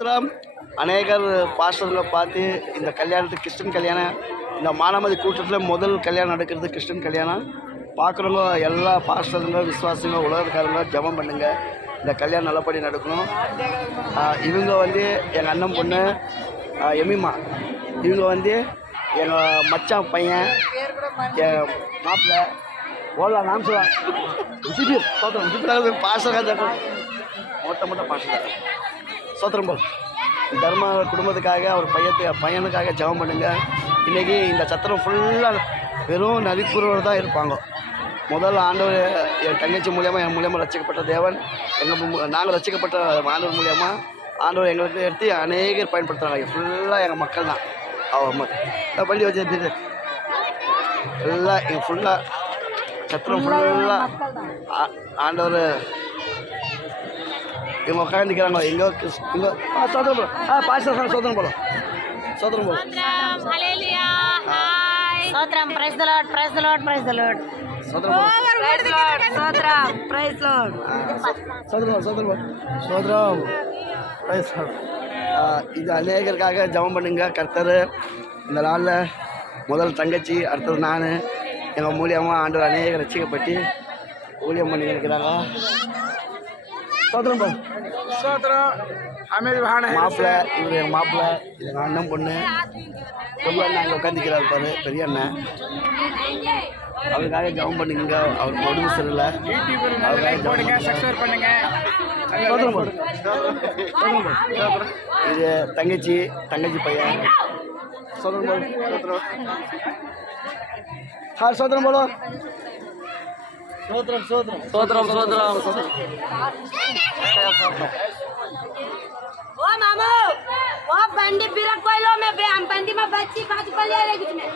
மாத்திரம் அநேகர் பாஸ்டர்களை பார்த்து இந்த கல்யாணத்துக்கு கிறிஸ்டின் கல்யாணம் இந்த மானாமதி கூட்டத்தில் முதல் கல்யாணம் நடக்கிறது கிறிஸ்டின் கல்யாணம். பார்க்குறவங்க எல்லா பாஸ்டருங்க விசுவாசிங்க உலகக்காரங்க ஜெபம் பண்ணுங்க, இந்த கல்யாணம் நல்லபடி நடக்கணும். இவங்க வந்து எங்கள் அண்ணன் பொண்ணு எமிமா, இவங்க வந்து எங்கள் மச்சான் பையன் என் மாப்பிள்ளை ஓடலாம் நான் சொல்லுவேன் பாஸ்டர் மொட்டை பாஸ்டர் சோத்திரம் போல் தர்ம குடும்பத்துக்காக அவர் பையனுக்காக ஜெபம் பண்ணுங்க. இன்றைக்கி இந்த சத்திரம் ஃபுல்லாக வெறும் நரிக்குறவர் தான் இருப்பாங்க. முதல் ஆண்டவர் என் தங்கச்சி மூலியமாக என் மூலியமாக ரசிக்கப்பட்ட தேவன், நாங்கள் ரசிக்கப்பட்ட ஆண்டவர் மூலியமாக ஆண்டவர் எங்களுக்கு எடுத்து அநேகர் பயன்படுத்துகிறாங்க. ஃபுல்லாக எங்கள் மக்கள் தான். பள்ளி வச்சு ஃபுல்லாக எங்கள் ஃபுல்லாக சத்திரம் ஃபுல்லாக ஆண்டவர் இவங்க உட்காந்துக்கிறாங்க. எங்கோ இங்கே சோதரம் போல பாஸ்டர் சோதரம் போல சோதரம் போல சோத்ரம் praise the lord praise the lord praise the lord சோதரம் சோத்ரம் பிரைஸ் லார்ட் சோதரம் பிரைஸ் இது அநேகருக்காக ஜெபம் பண்ணுங்க. கர்த்தர் இந்த நாளில் முதல் தங்கச்சி, அடுத்தது நான், எங்கள் மூலியமாக ஆண்டவர் அநேக ரசிக்கப்பட்டு ஊழியம் பண்ணி இருக்கிறாங்க. சோதரம் மாப்பிள்ளை, இவர் எங்கள் மாப்பிள்ளை, இது எங்கள் அண்ணன் பொண்ணு. பெரிய அண்ணன் அங்கே உட்காந்துக்கிறார் பாரு, பெரிய அண்ணன். அவருக்காக ஜெபம் பண்ணுங்க. அவருக்கு உடம்பு சரியில்லை, இது தங்கச்சி பையன் சோதரம் போல ओ मामू वो बंदी बिरक कोइलो में बे हम बंदी में बच्ची पांच पल्ले रे कुछ में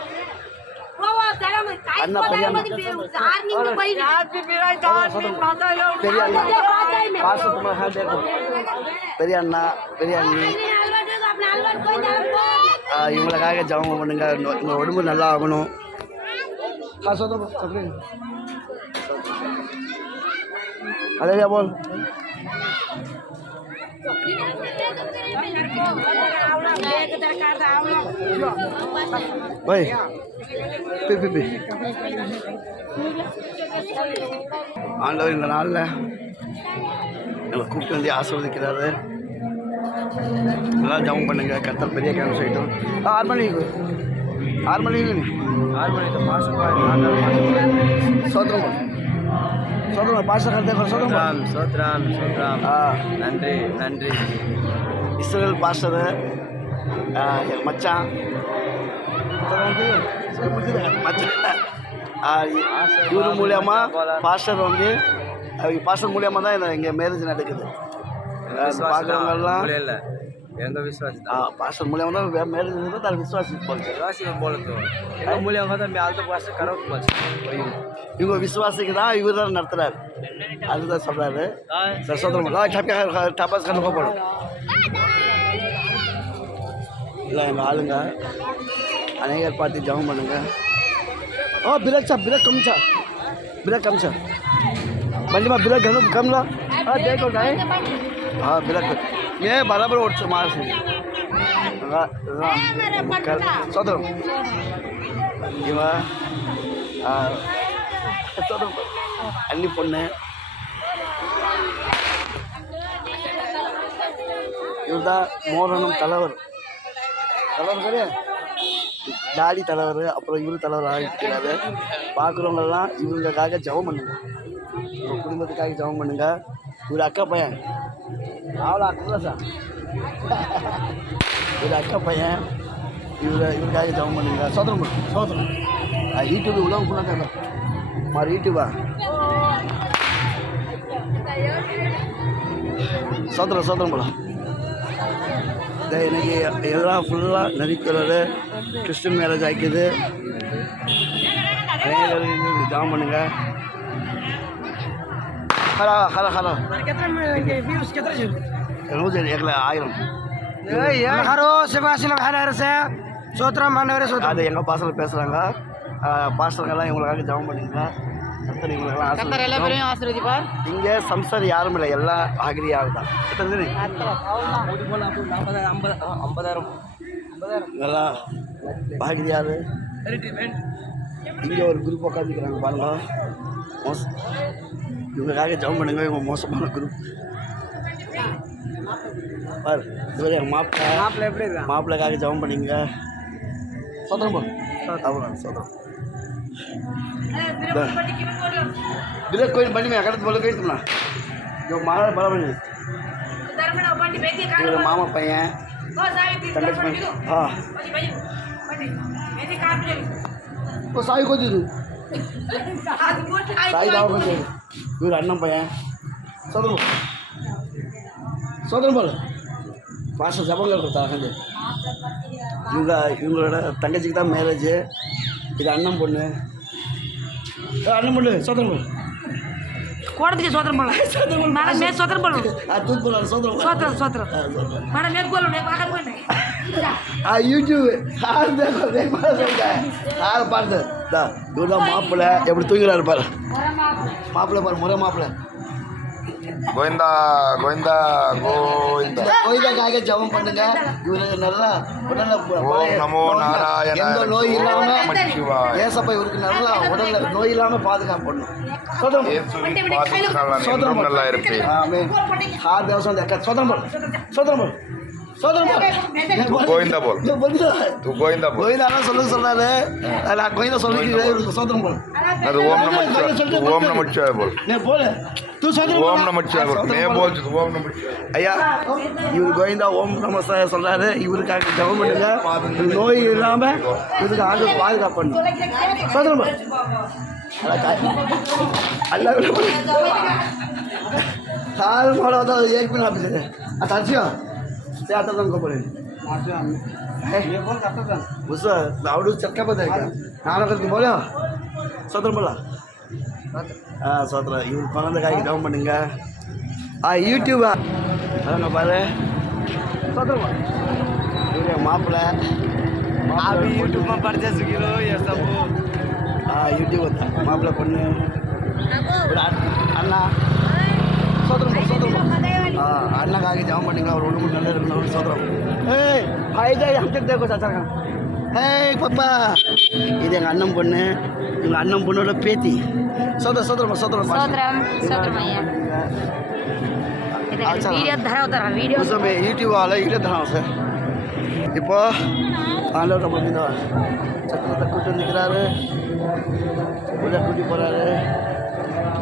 वो तेरा में काई पल्ले में आर्मी में कोई रात भी बिराई दान में माता लो पास तुम्हारा हाथ देखो பெரிய அண்ணா பெரிய அண்ணி இவங்களுக்காக ஜெபம் பண்ணுங்க. உங்கள் உடம்பு நல்லா ஆகணும். அதே போல் பாய் ஆண்டவர் இந்த நாளில் எங்களை கூப்பிட்டு வந்து ஆசீர்வதிக்கிறாரு. நல்லா ஜெபம் பண்ணுங்க. கர்த்தர் பெரிய காரியம் செய்யட்டும். 6 மணிக்கு சோதரம் சோதரம் பாஸ்டர் கர்த்தர் சோதரம் நன்றி இஸ்ரேல் பாஸ்டர் என் மச்சான் இவர் மூலியமாக பாஸ்டர் வந்து பாஸ்டர் மூலியமாக தான் இங்கே மேரேஜ் நடக்குது. பார்க்குறவங்கெல்லாம் எங்கள் விசுவாசி பாஸ்டர் மூலியமாக தான் மேரேஜ் நடக்குது. அது விசுவாசி போலத்து எங்கள் மூலியமாக தான் ஆழ்த்த பாஸ்டர் கரவுக்கு போச்சு. இவங்க விசுவாசிக்கு தான் இவர் தான் நடத்துகிறார். அதுதான் சொல்கிறாரு. சோதரம் டபாஸ் கண்டு போகணும் இல்லை எங்கள் ஆளுங்க அநேகர் பார்த்து ஜெபம் பண்ணுங்க. ब्रेक कम सा बंदी में ब्रेक कम ला देखो ब्रेक मैं बराबर ओट मार सदर अन्नी பொண்ணு இவர்தான் மோகனம் தலைவர் கிடையாது, டாடி தலைவர். அப்புறம் இவர் தலைவர் ஆகிக்கிறாரு. பார்க்குறவங்கெல்லாம் இவங்களுக்காக ஜெபம் பண்ணுங்க, உங்கள் குடும்பத்துக்காக ஜெபம் பண்ணுங்க. இவர் அக்கா பையன் அவ்வளோ அக்கா சார் இவர் அக்கா பையன் இவருக்காக ஜெபம் பண்ணுங்க. சோதரம் யூடியூப் உலகம் ஃபுல்லாக மாறு யூடியூபா சோதரம் போல இன்னைக்கு எல்லாம் ஃபுல்லாக நரிக்கிறது கிறிஸ்டின் மேரேஜ் ஆகிக்குது. ஜாம் பண்ணுங்க. ஹலோ 1000 அது எங்கள் பாசத்தில் பேசுகிறாங்க. பாஸ்டருங்கெல்லாம் இவங்களுக்காக ஜாம் பண்ணுங்க. கர்த்தர் இவங்களெல்லாம் கர்த்தர் எல்லா பேரையும் ஆசீர்வதிப்பார். இங்கே சம்சாரம் யாரும் இல்லை, எல்லாம் ஆகிரியால் தான். எத்தனை இதெல்லாம் பாகிரியார். இங்கே ஒரு குரூப் உட்காந்துக்கிறாங்க பாருங்க. இவங்களுக்காக ஜெபம் பண்ணுங்க. இவங்க மோசமான குரூப் பாரு. இவர் எங்கள் மாப்பிள்ளை எப்படி இருக்கா? மாப்பிள்ளைக்காக ஜெபம் பண்ணிங்க. சோதரம் போல் அவ்வளோ சோதரம் விராட் கோயில் பண்ணி கடத்து போல கேட்டுனா மாலை பரவாயில்ல. இவர் மாமா பையன் தங்கச்சி பையன். சாய் கொஞ்சம் சாய் தாவ கொஞ்சம். இவர் அண்ணன் பையன் சோதரம் சோதரம் போல் பாச ஜபங்கள் கொடுத்தாங்க. இவங்களோட தங்கச்சிக்கு தான் மேரேஜ். இது அண்ணன் பொண்ணு. அண்ணன் பொண்ணு சோதரம் பொண்ணு கோடத்துக்கு சோதரம் பண்ணலாம். மேடம் மே சோதரம் பண்ணலாம். தூத்து போடலாம். சோதரம் சோத்திரம் சோத்திரம் மேடம் மேற்கு போகலாம். பார்க்க போயிட்டேன் யூடியூப் யார் பார்த்து இவர் தான் மாப்பிள்ளை எப்படி தூங்கிறாரு பாரு. மாப்பிள்ளை பாரு, முறை மாப்பிள்ளை. கோவிந்தா கோவிந்தா கோவிந்தா. கோயிலுக்காக ஜெபம் பண்ணுங்க. இவருக்கு நல்லா உடல்ல ஓம் நமோ நாராயண. எந்த நோய் இல்லாம நமச்சிவாய. ஏசப்பா இவருக்கு நல்லா உடல்ல நோய் இல்லாம பாதுகாப்பு பண்ணும். இயேசுவின் பாதத்தினால் நான் இன்னும் நல்லா இருப்பேன். ஆமென். ஹார் தேவசம் சோதரம் போல் சோதரம் போல் சோதரம் போல் கோவிந்தா போல். தூ கோவிந்தா போல். கோயிலாலாம் சொல்றாரு. நான் கோயிலை சொல்லிக்கிறேன். இவருக்கு சோதரம் போல். அது ஓம் நமச்சிவாய. ஓம் நமச்சிவாய போல். போல தூ சோதரம் ஓம் நமச்சிவாய போல். மே போல் ஓம் நமச்சிவாய. ஐயா இவர் கோவிந்தா ஓம் நமஸ்தாய சொல்றாரு. இவருக்காக ஜெபம் பண்ணுங்க. நோய் இல்லாம இவருக்கு ஆண்டு பாதுகாப்பு பண்ணும். சோதரம் साल मला होता एक पण आपले आता ते आता जाऊन कपडे उसं आवडू चक्का पण आहे का नाना करते बोला स्वतः बोला स्वतः இவர் குழந்தை காய்க்கு டவுன் பண்ணுங்க. யூடியூபா அவங்க பாரு स्वतः இவர் மாப்பிள்ளை अभी यूट्यूब में परचेस किलो ये सब யூடியூப் வந்தா மாப்பிள்ளை பொண்ணு அண்ணா சோதரம் சோதரம் அண்ணாக்காக ஜாம் பண்ணிங்களா அவர் ஒன்று நல்லா இருக்கணும் சோதரம். ஏய் ஹாய்ஜாய் அங்கே சாச்சாங்க. ஏய் பப்பா இது எங்கள் அண்ணன் பொண்ணு. எங்கள் அண்ணன் பொண்ணோட பேத்தி. சோதரம் சோதரம் சோதரம் சோதரம் சோதரம் வீடியோ தரவுதரா வீடியோ யூடியூப் ஆல வீடியோ தரான் சார். இப்போ ஆண்டவர் நம்ம இந்த சத்திரத்தை கூட்டு வந்துக்கிறாரு. பூஜை கூட்டி போகிறாரு.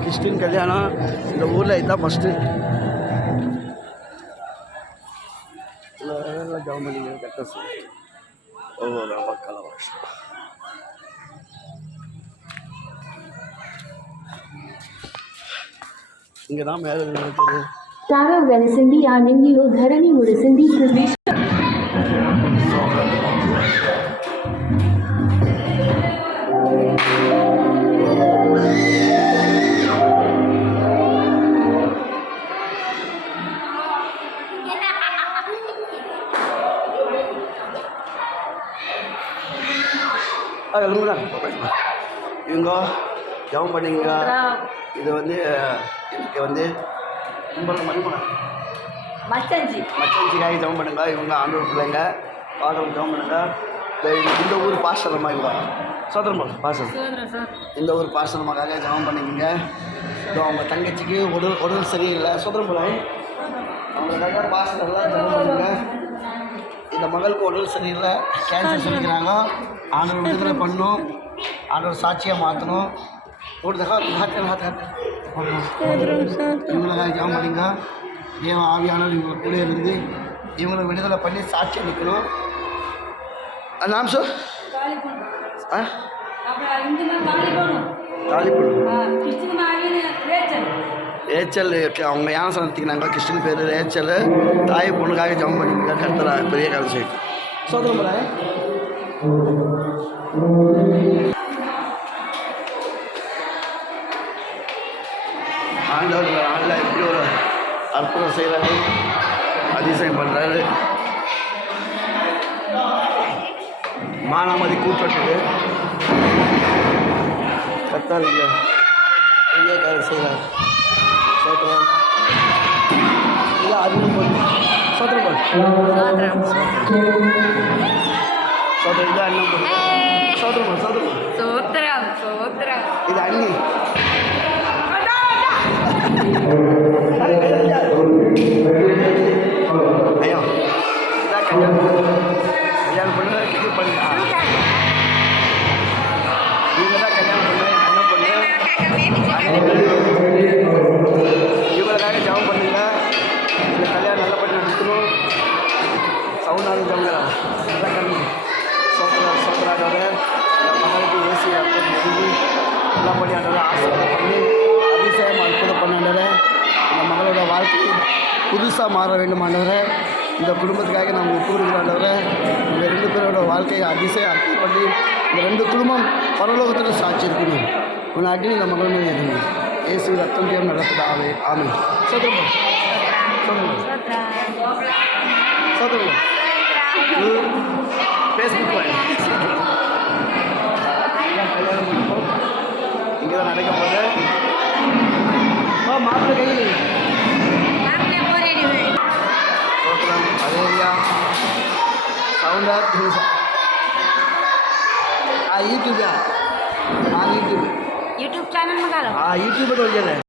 கிறிஸ்டின் கல்யாணம் இந்த ஊரில் இதுதான் ஃபஸ்ட்டு. எல்லாம் ஜாம் பண்ணிங்க கரெக்டாக ஒவ்வொரு மக்கள் வருஷம் இங்கே தான் மேலே நடக்குது. तारा वेलसिंदी आनंदी धरणी मुड़सिंदी प्रदेश இவங்க ஜெபம் பண்ணிங்க. இது வந்து எனக்கு வந்து கும்பல மணிமணம் மச்சஞ்சிக்காக ஜெபம் பண்ணுங்க. இவங்க ஆண்டவர் பிள்ளைங்க பாடம் ஜெபம் பண்ணுங்க. இந்த ஊர் பாஸ்டரம்மா இவங்க சோதரம்மா பாஸ்டர். இந்த ஊர் பாஸ்டரம்மாக்காக ஜெபம் பண்ணிக்கங்க. இப்போ அவங்க தங்கச்சிக்கு உடல் சரியில்லை சோதரம் போல அவங்களுக்காக பாஸ்டர்லாம் ஜெபம் பண்ணுங்க. இந்த மகளுக்கு உடல் சரியில்லை கேன்சர் சொல்லிக்கிறாங்க. ஆண்டவர் விடுதலை பண்ணணும். ஆண்டவர் சாட்சியாக மாற்றணும். ஒரு இவங்களுக்காக ஜெபம் பண்ணிங்க. தேவ ஆவியானவர் இவங்க கூட இருந்து இவங்களை விடுதலை பண்ணி சாட்சி அளிக்கணும். நாம் சார் ரேச்சல் அவங்க யானை நடத்திக்கிறாங்க. கிறிஸ்டின் பேர் ரேச்சல். தாய் பொண்ணுக்காக ஜெபம் பண்ணிங்க. கருத்தரா பெரிய காலம் செய்யும் சோதரம். ஆண்டவர் ஆண்டில் எப்படி ஒரு அற்புதம் செய்கிறாரு, அதிசயம் பண்ணுறாரு. மானாமதி கூப்பிட்டு கத்தாதீங்க. பெரிய காரியம் செய்கிறார். சோத்திரம். இது அருண் பொண்ணு. சோத்திரம் போல். சோத்திரம் இது அண்ணன் பொண்ணு. சோத்திரம் போல். சோத்திரம் போல். சோத்ரம் சோத்ரம் இது அண்ணி. ஐயோ இதான் கல்யாணம் கல்யாணம் பண்ண இது பண்ணு. இவங்க தான் கல்யாணம் பண்ண அண்ணன் பொண்ணு. இவங்களுக்காக ஜபம் பண்ணுங்க. இந்த கல்யாணம் நல்லா பண்ணி நடத்தணும். சவுண்டாக ஜவங்க நல்லா கண்ணு சோதராடோட மகளுக்கு ஏசி அப்படி நெருங்கி நல்லா பண்ணி ஆண்டவரை ஆசீர்வாதம் பண்ணி அதிசயம் அற்புதம் பண்ணாண்டவரை இந்த மகளோட வாழ்க்கை புதுசாக மாற வேண்டும் ஆண்டவரை. இந்த குடும்பத்துக்காக நாம் ஒப்புக்கொடுக்கிறாண்டவரை. இந்த 2 பேரோட வாழ்க்கையை அதிசயம் அற்புதம் பண்ணி இந்த 2 குடும்பம் பரலோகத்தில் சாட்சி இருக்கணும். உன்னை அக்னி இந்த மகள் மீது இருக்கணும். ஏசு ரத்தம் தேவம் நடத்துதாவே. ஆமென். சோதரம் சோதரம் ஃபேஸ்புக் கல்யாணம் பண்ணிப்போம். இங்கே தான் நடக்க போகுது. மாப்பிள்ளை கையில் சோத்திரம் அலேரியா சவுண்டா யூट्यूब यूट्यूब यूट्यूब चैनल मंगा लो हाँ यूट्यूब पर तो